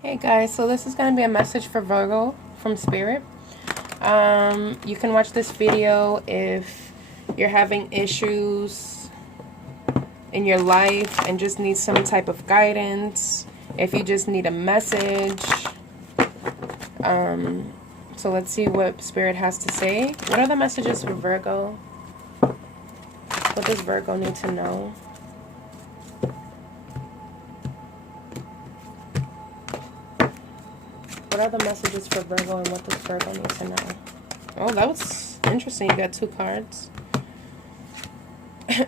Hey guys, so this is going to be a message for Virgo from Spirit. You can watch this video if you're having issues in your life and just need some type of guidance. If you just need a message. So let's see what Spirit has to say. What are the messages for Virgo? What does Virgo need to know? What are the messages for Virgo and what does Virgo need to know? Oh, that was interesting. You got two cards.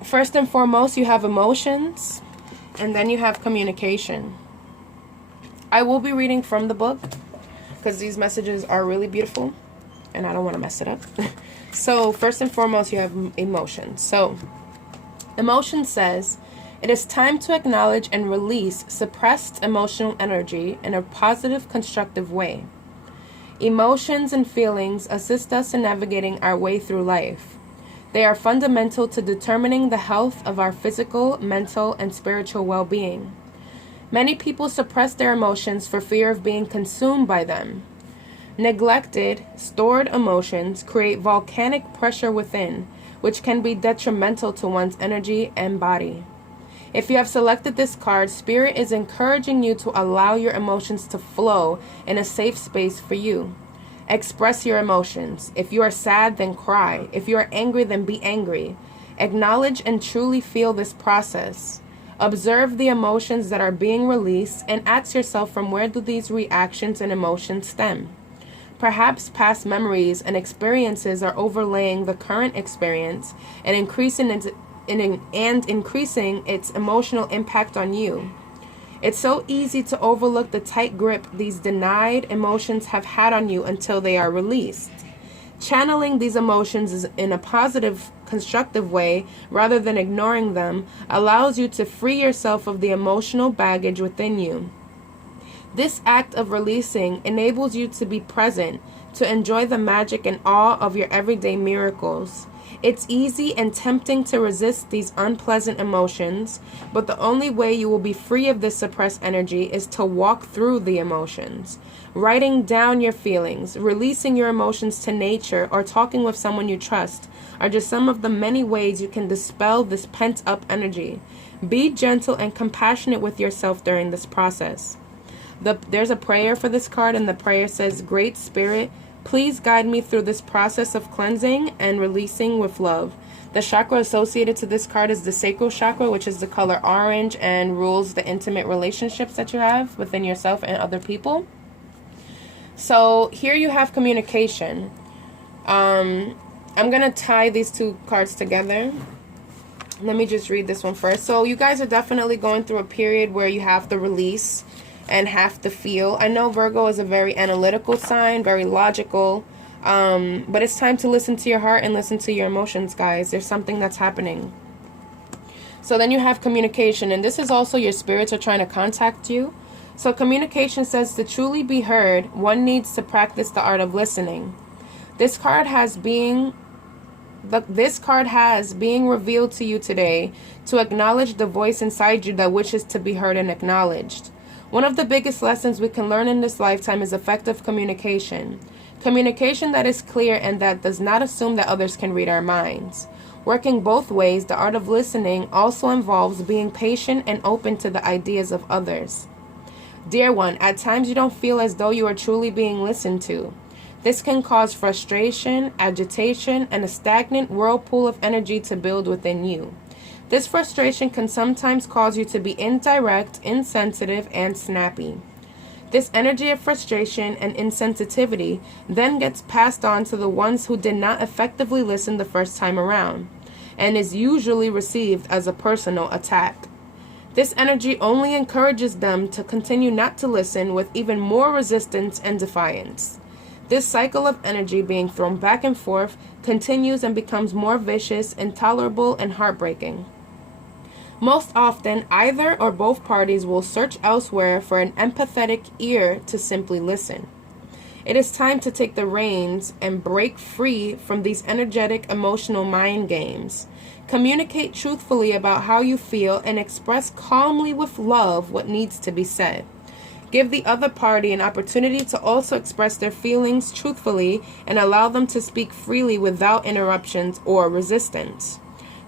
First and foremost, you have emotions, and then you have communication. I will be reading from the book because these messages are really beautiful, and I don't want to mess it up. So, first and foremost, you have emotions. So, emotion says, it is time to acknowledge and release suppressed emotional energy in a positive, constructive way. Emotions and feelings assist us in navigating our way through life. They are fundamental to determining the health of our physical, mental, and spiritual well-being. Many people suppress their emotions for fear of being consumed by them. Neglected, stored emotions create volcanic pressure within, which can be detrimental to one's energy and body. If you have selected this card, Spirit is encouraging you to allow your emotions to flow in a safe space for you. Express your emotions. If you are sad, then cry. If you are angry, then be angry. Acknowledge and truly feel this process. Observe the emotions that are being released and ask yourself, from where do these reactions and emotions stem? Perhaps past memories and experiences are overlaying the current experience and increasing its emotional impact on you. It's so easy to overlook the tight grip these denied emotions have had on you until they are released. Channeling these emotions in a positive, constructive way, rather than ignoring them, allows you to free yourself of the emotional baggage within you. This act of releasing enables you to be present, to enjoy the magic and awe of your everyday miracles. It's easy and tempting to resist these unpleasant emotions, but the only way you will be free of this suppressed energy is to walk through the emotions. Writing down your feelings, releasing your emotions to nature, or talking with someone you trust are just some of the many ways you can dispel this pent-up energy. Be gentle and compassionate with yourself during this process. There's a prayer for this card, and the prayer says, Great Spirit, please guide me through this process of cleansing and releasing with love. The chakra associated to this card is the sacral chakra, which is the color orange and rules the intimate relationships that you have within yourself and other people. So here you have communication. I'm going to tie these two cards together. Let me just read this one first. So you guys are definitely going through a period where you have to release and have to feel. I know Virgo is a very analytical sign, very logical, but it's time to listen to your heart and listen to your emotions, guys. There's something that's happening. So then you have communication, and this is also your spirits are trying to contact you. So communication says, to truly be heard, one needs to practice the art of listening. This card has being revealed to you today to acknowledge the voice inside you that wishes to be heard and acknowledged. One of the biggest lessons we can learn in this lifetime is effective communication. Communication that is clear and that does not assume that others can read our minds. Working both ways, the art of listening also involves being patient and open to the ideas of others. Dear one, at times you don't feel as though you are truly being listened to. This can cause frustration, agitation, and a stagnant whirlpool of energy to build within you. This frustration can sometimes cause you to be indirect, insensitive, and snappy. This energy of frustration and insensitivity then gets passed on to the ones who did not effectively listen the first time around, and is usually received as a personal attack. This energy only encourages them to continue not to listen with even more resistance and defiance. This cycle of energy being thrown back and forth continues and becomes more vicious, intolerable, and heartbreaking. Most often, either or both parties will search elsewhere for an empathetic ear to simply listen. It is time to take the reins and break free from these energetic, emotional mind games. Communicate truthfully about how you feel and express calmly with love what needs to be said. Give the other party an opportunity to also express their feelings truthfully and allow them to speak freely without interruptions or resistance.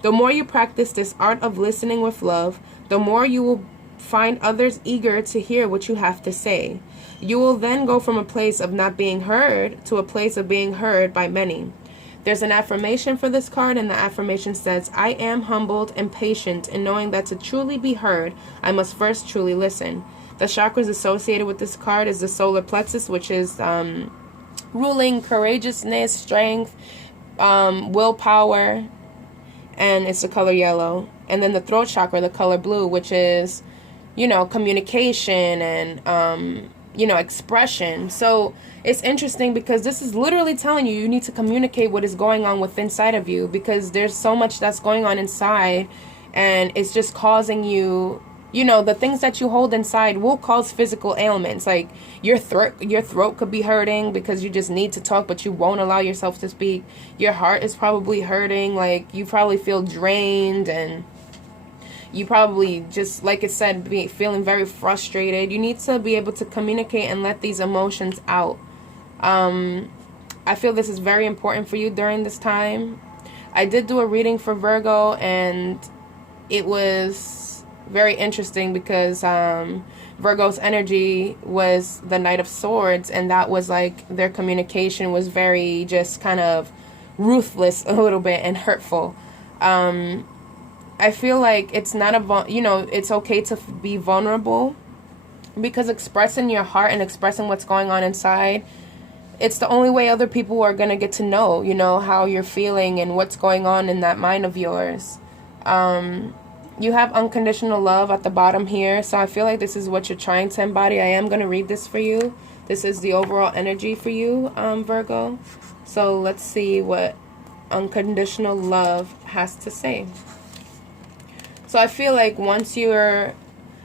The more you practice this art of listening with love, the more you will find others eager to hear what you have to say. You will then go from a place of not being heard to a place of being heard by many. There's an affirmation for this card, and the affirmation says, I am humbled and patient in knowing that to truly be heard, I must first truly listen. The chakras associated with this card is the solar plexus, which is ruling courageousness, strength, willpower, and it's the color yellow. And then the throat chakra, the color blue, which is, communication and, expression. So it's interesting because this is literally telling you need to communicate what is going on within inside of you, because there's so much that's going on inside, and it's just causing you, the things that you hold inside will cause physical ailments. Like your throat could be hurting because you just need to talk, but you won't allow yourself to speak. Your heart is probably hurting. Like you probably feel drained, and you probably just, like it said, feeling very frustrated. You need to be able to communicate and let these emotions out. I feel this is very important for you during this time. I did do a reading for Virgo, and it was very interesting because Virgo's energy was the Knight of Swords, and that was like their communication was very just kind of ruthless a little bit and hurtful. I feel like it's not it's okay to be vulnerable, because expressing your heart and expressing what's going on inside, it's the only way other people are going to get to know, how you're feeling and what's going on in that mind of yours. You have unconditional love at the bottom here, so I feel like this is what you're trying to embody. I am going to read this for you. This is the overall energy for you, Virgo. So let's see what unconditional love has to say. So I feel like once you're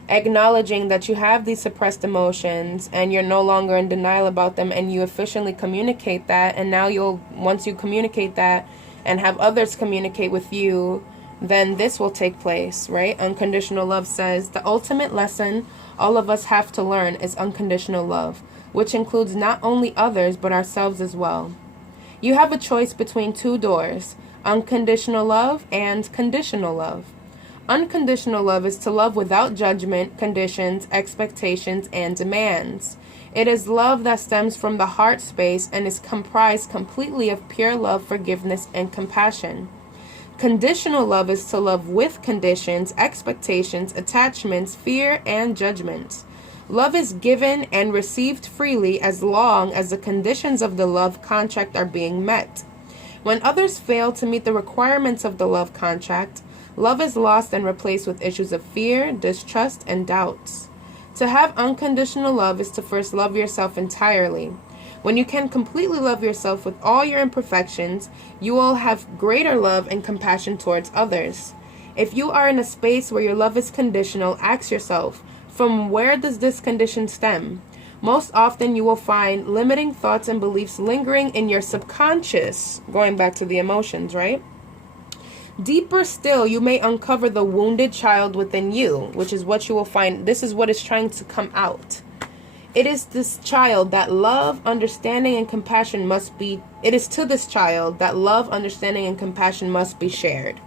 acknowledging that you have these suppressed emotions and you're no longer in denial about them, and you efficiently communicate that, and now once you communicate that and have others communicate with you, then this will take place, right? Unconditional love says, the ultimate lesson all of us have to learn is unconditional love, which includes not only others but ourselves as well. You have a choice between two doors, unconditional love and conditional love. Unconditional love is to love without judgment, conditions, expectations, and demands. It is love that stems from the heart space and is comprised completely of pure love, forgiveness, and compassion. Conditional love is to love with conditions, expectations, attachments, fear, and judgments. Love is given and received freely as long as the conditions of the love contract are being met. When others fail to meet the requirements of the love contract, love is lost and replaced with issues of fear, distrust, and doubts. To have unconditional love is to first love yourself entirely. When you can completely love yourself with all your imperfections, you will have greater love and compassion towards others. If you are in a space where your love is conditional, ask yourself, from where does this condition stem? Most often you will find limiting thoughts and beliefs lingering in your subconscious, going back to the emotions, right? Deeper still, you may uncover the wounded child within you, which is what you will find. This is what is trying to come out. It is this child that love, understanding, and compassion must be, it is to this child that love, understanding, and compassion must be shared.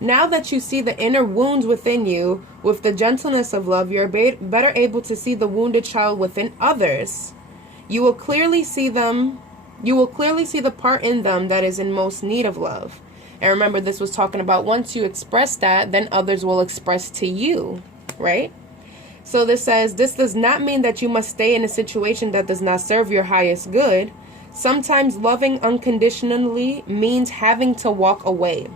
Now that you see the inner wounds within you with the gentleness of love, you're better able to see the wounded child within others. You will clearly see the part in them that is in most need of love. And remember, this was talking about once you express that, then others will express to you, right? So this says, this does not mean that you must stay in a situation that does not serve your highest good. Sometimes loving unconditionally means having to walk away.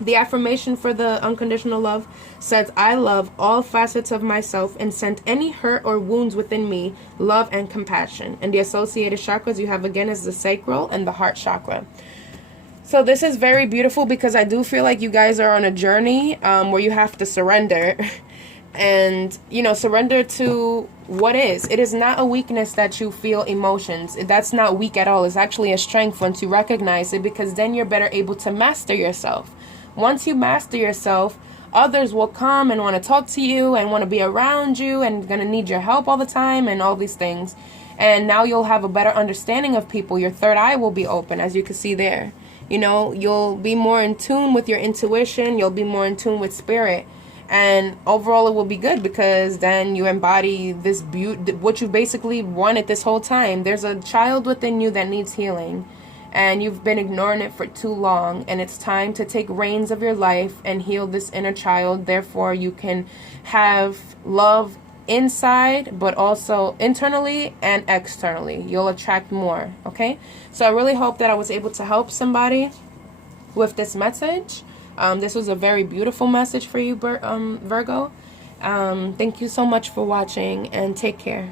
The affirmation for the unconditional love says, I love all facets of myself and send any hurt or wounds within me love and compassion. And the associated chakras you have again is the sacral and the heart chakra. So this is very beautiful because I do feel like you guys are on a journey where you have to surrender. And, surrender to what is. It is not a weakness that you feel emotions. That's not weak at all. It's actually a strength once you recognize it, because then you're better able to master yourself. Once you master yourself, others will come and want to talk to you and want to be around you and going to need your help all the time and all these things. And now you'll have a better understanding of people. Your third eye will be open, as you can see there. You know, you'll be more in tune with your intuition. You'll be more in tune with spirit. And overall, it will be good, because then you embody this beauty, what you basically wanted this whole time. There's a child within you that needs healing, and you've been ignoring it for too long. And it's time to take reins of your life and heal this inner child. Therefore, you can have love inside, but also internally and externally. You'll attract more. Okay, so I really hope that I was able to help somebody with this message. This was a very beautiful message for you, Virgo. Thank you so much for watching, and take care.